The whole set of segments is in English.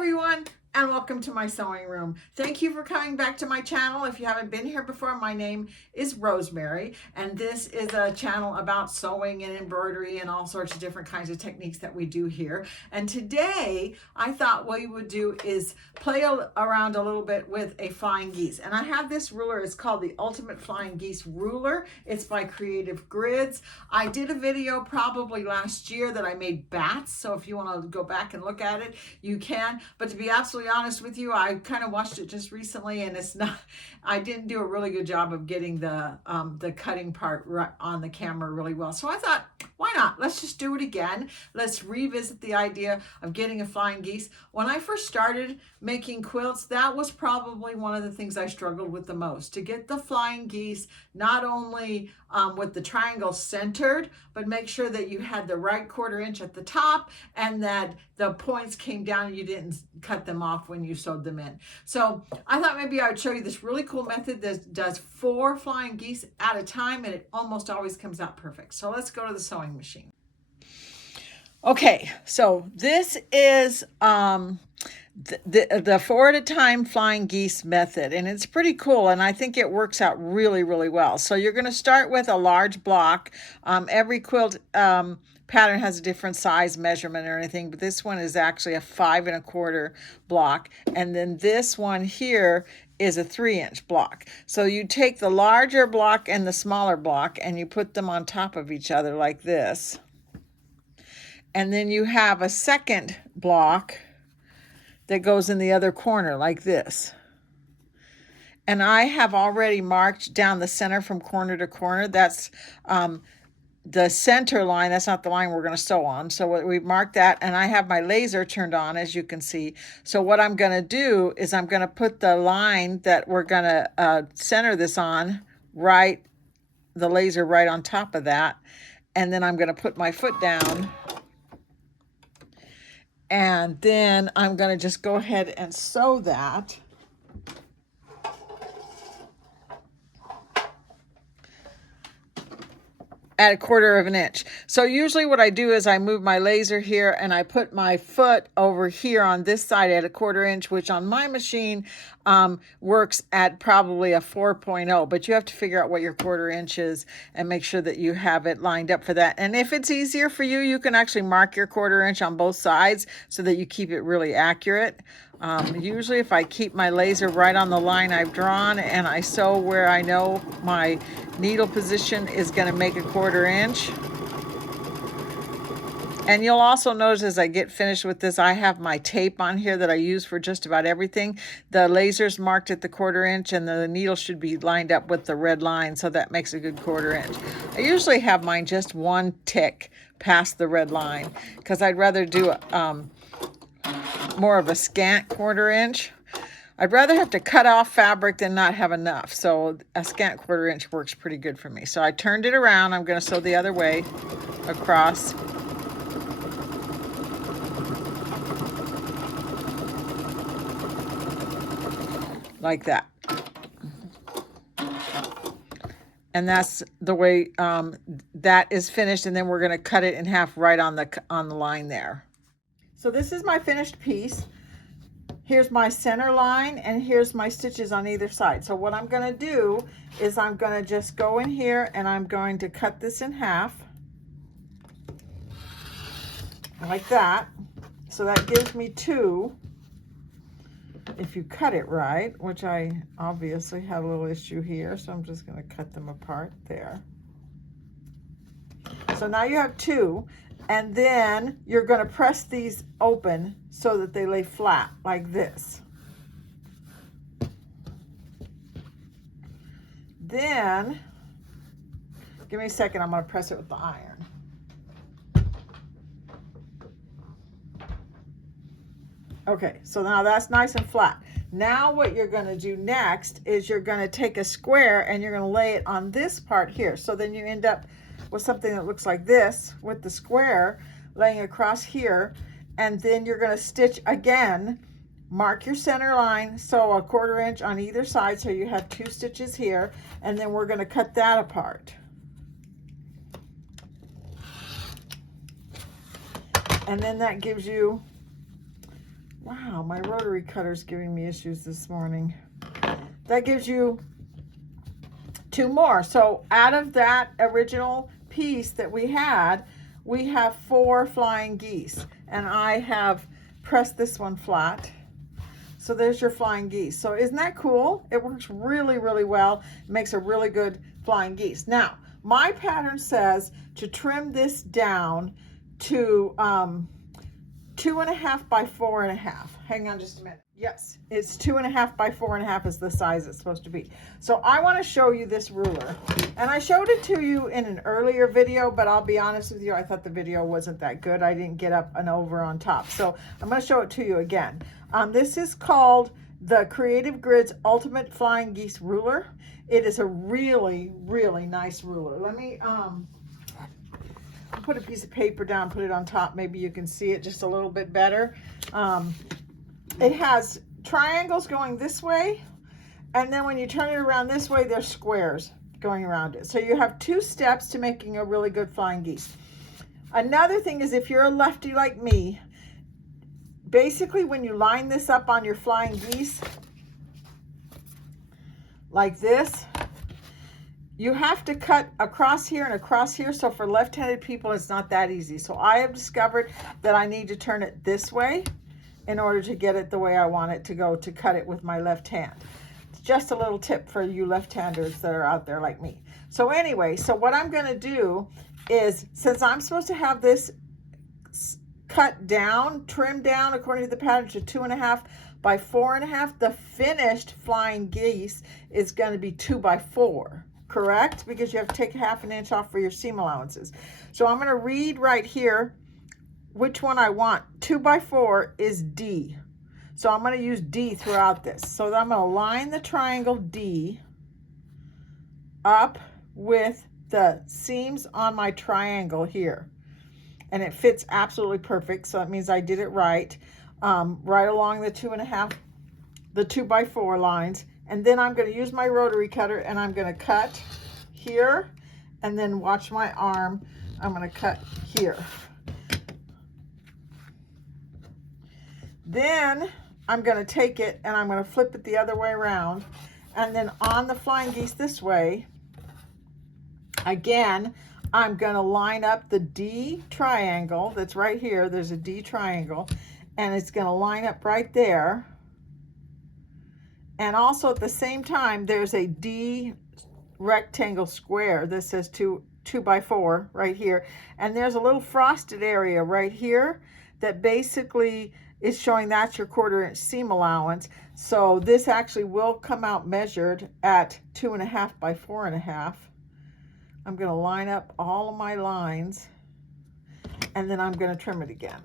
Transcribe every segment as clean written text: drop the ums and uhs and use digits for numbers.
everyone, and welcome to my sewing room. Thank you for coming back to my channel. If you haven't been here before, my name is Rosemary, and this is a channel about sewing and embroidery and all sorts of different kinds of techniques that we do here. And today, I thought what we would do is play around a little bit with a flying geese. And I have this ruler. It's called the Ultimate Flying Geese Ruler. It's by Creative Grids. I did a video probably last year that I made bats, so if you want to go back and look at it, you can. But to be absolutely honest with you, I kind of watched it just recently, and it's not, I didn't do a really good job of getting the cutting part right on the camera really well. So I thought, why not? Let's just do it again. Let's revisit the idea of getting a flying geese. When I first started making quilts, that was probably one of the things I struggled with the most, to get the flying geese not only with the triangle centered, but make sure that you had the right 1/4 inch at the top and that the points came down and you didn't cut them off when you sewed them in. So I thought maybe I would show you this really cool method that does 4 flying geese at a time, and it almost always comes out perfect. So let's go to the sewing machine. Okay, so this is the 4 at a time flying geese method, and it's pretty cool, and I think it works out really, really well. So you're going to start with a large block. Every quilt pattern has a different size measurement or anything, but this one is actually a 5 1/4 block, and then this one here is a 3-inch block. So you take the larger block and the smaller block and you put them on top of each other like this, and then you have a second block that goes in the other corner like this. And I have already marked down the center from corner to corner. That's the center line. That's not the line we're going to sew on. So we marked that, and I have my laser turned on, as you can see. So what I'm going to do is I'm going to put the line that we're going to center this on, right, the laser right on top of that. And then I'm going to put my foot down. And then I'm going to just go ahead and sew that. At a 1/4 inch. So usually what I do is I move my laser here and I put my foot over here on this side at a 1/4 inch, which on my machine works at probably a 4.0, but you have to figure out what your 1/4 inch is and make sure that you have it lined up for that. And if it's easier for you, you can actually mark your 1/4 inch on both sides so that you keep it really accurate. Usually if I keep my laser right on the line I've drawn and I sew where I know my needle position is going to make a 1/4 inch. And you'll also notice as I get finished with this, I have my tape on here that I use for just about everything. The laser's marked at the 1/4 inch and the needle should be lined up with the red line, so that makes a good 1/4 inch. I usually have mine just 1 tick past the red line because I'd rather do more of a scant 1/4 inch. I'd rather have to cut off fabric than not have enough. So a scant 1/4 inch works pretty good for me. So I turned it around. I'm going to sew the other way across. Like that. And that's the way that is finished. And then we're going to cut it in half right on the line there. So this is my finished piece. Here's my center line, and here's my stitches on either side. So what I'm going to do is I'm going to just go in here and I'm going to cut this in half like that. So that gives me 2 if you cut it right, which I obviously have a little issue here, so I'm just going to cut them apart there. So now you have 2. And then you're going to press these open so that they lay flat like this. Then, give me a second, I'm going to press it with the iron. Okay, so now that's nice and flat. Now what you're going to do next is you're going to take a square and you're going to lay it on this part here. So then you end up with something that looks like this with the square laying across here, and then you're going to stitch again, mark your center line, sew a 1/4 inch on either side so you have 2 stitches here, and then we're going to cut that apart. And then that gives you, wow, my rotary cutter's giving me issues this morning. That gives you 2 more. So out of that original piece that we have 4 flying geese. And I have pressed this one flat. So there's your flying geese. So isn't that cool? It works really, really well. It makes a really good flying geese. Now, my pattern says to trim this down to 2.5 by 4.5. Hang on just a minute. Yes, it's 2.5 by 4.5 is the size it's supposed to be. So I want to show you this ruler. And I showed it to you in an earlier video, but I'll be honest with you, I thought the video wasn't that good. I didn't get up and over on top. So I'm going to show it to you again. This is called the Creative Grids Ultimate Flying Geese Ruler. It is a really, really nice ruler. Let me put a piece of paper down, put it on top. Maybe you can see it just a little bit better. It has triangles going this way, and then when you turn it around this way, there's squares going around it. So you have 2 steps to making a really good flying geese. Another thing is, if you're a lefty like me, basically when you line this up on your flying geese like this, you have to cut across here and across here. So for left-handed people, it's not that easy. So I have discovered that I need to turn it this way in order to get it the way I want it to go, to cut it with my left hand. It's just a little tip for you left-handers that are out there like me. So anyway, so what I'm going to do is, since I'm supposed to have this cut down, trimmed down according to the pattern to 2.5 by 4.5, the finished flying geese is going to be 2 by 4. Correct? Because you have to take 1/2 inch off for your seam allowances. So I'm going to read right here which one I want. 2 by 4 is D. So I'm going to use D throughout this. So I'm going to line the triangle D up with the seams on my triangle here. And it fits absolutely perfect. So that means I did it right. Right along the 2.5, the 2 by 4 lines. And then I'm going to use my rotary cutter and I'm going to cut here, and then watch my arm. I'm going to cut here. Then I'm going to take it and I'm going to flip it the other way around. And then on the flying geese this way, again, I'm going to line up the D triangle that's right here. There's a D triangle, and it's going to line up right there. And also at the same time, there's a D rectangle square that says 2 by 4 right here. And there's a little frosted area right here that basically is showing that's your 1/4 inch seam allowance. So this actually will come out measured at 2.5 by 4.5. I'm going to line up all of my lines, and then I'm going to trim it again.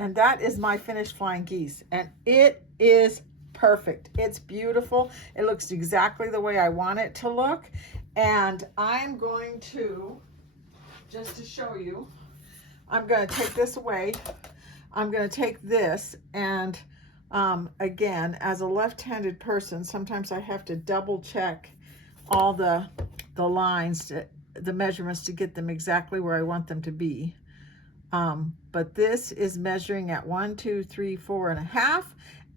And that is my finished flying geese. And it is perfect. It's beautiful. It looks exactly the way I want it to look. And I'm going to, just to show you, I'm going to take this away. I'm going to take this, and again, as a left-handed person, sometimes I have to double check all the lines, the measurements, to get them exactly where I want them to be. But this is measuring at 1, 2, 3, 4.5,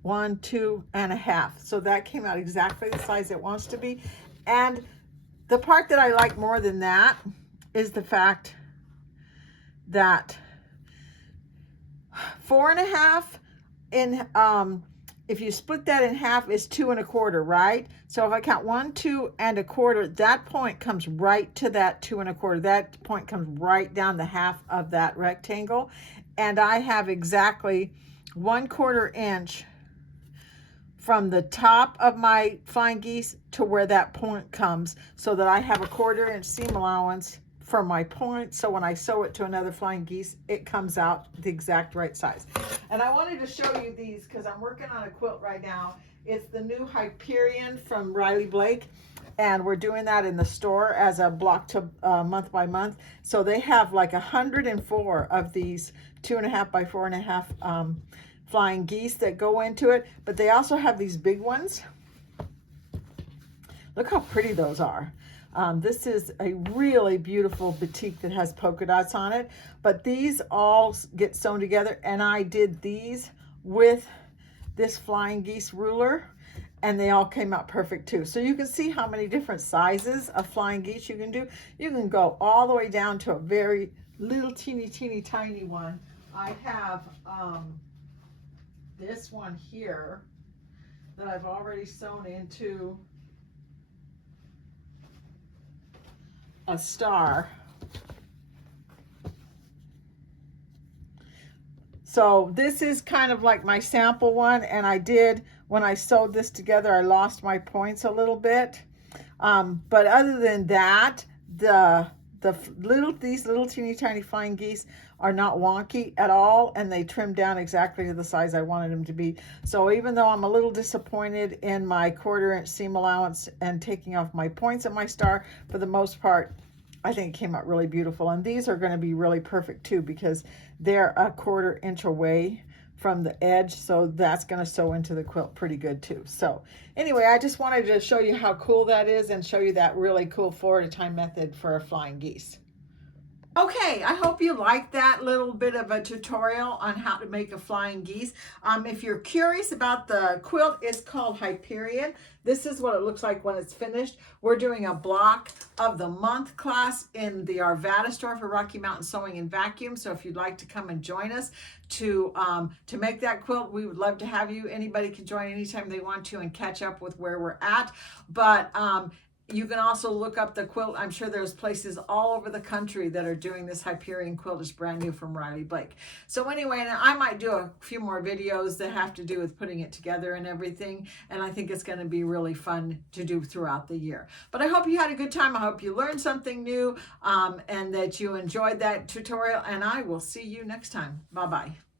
1, 2.5. So that came out exactly the size it wants to be. And the part that I like more than that is the fact that 4.5 in, if you split that in half, is 2 1/4, right? So if I count 1, 2 1/4, that point comes right to that 2 1/4. That point comes right down the half of that rectangle. And I have exactly 1/4 inch from the top of my flying geese to where that point comes, so that I have a 1/4 inch seam allowance for my point. So when I sew it to another flying geese, it comes out the exact right size. And I wanted to show you these because I'm working on a quilt right now. It's the new Hyperion from Riley Blake, and we're doing that in the store as a block to month by month. So they have like 104 of these 2.5 by 4.5 flying geese that go into it, but they also have these big ones. Look how pretty those are. This is a really beautiful batik that has polka dots on it, but these all get sewn together, and I did these with this flying geese ruler, and they all came out perfect too. So you can see how many different sizes of flying geese you can do. You can go all the way down to a very little teeny tiny one. I have this one here that I've already sewn into a star. So this is kind of like my sample one, and I did, when I sewed this together, I lost my points a little bit. But other than that, these little teeny tiny flying geese are not wonky at all, and they trim down exactly to the size I wanted them to be. So even though I'm a little disappointed in my 1/4 inch seam allowance and taking off my points at my star, for the most part, I think it came out really beautiful. And these are going to be really perfect too, because they're a 1/4 inch away from the edge, so that's going to sew into the quilt pretty good too. So anyway, I just wanted to show you how cool that is and show you that really cool 4 at a time method for flying geese. Okay, I hope you liked that little bit of a tutorial on how to make a flying geese. If you're curious about the quilt, it's called Hyperion. This is what it looks like when it's finished. We're doing a block of the month class in the Arvada store for Rocky Mountain Sewing and Vacuum. So if you'd like to come and join us to make that quilt, we would love to have you. Anybody can join anytime they want to and catch up with where we're at. But you can also look up the quilt. I'm sure there's places all over the country that are doing this Hyperion quilt. It's brand new from Riley Blake. So anyway, and I might do a few more videos that have to do with putting it together and everything. And I think it's going to be really fun to do throughout the year. But I hope you had a good time. I hope you learned something new and that you enjoyed that tutorial. And I will see you next time. Bye-bye.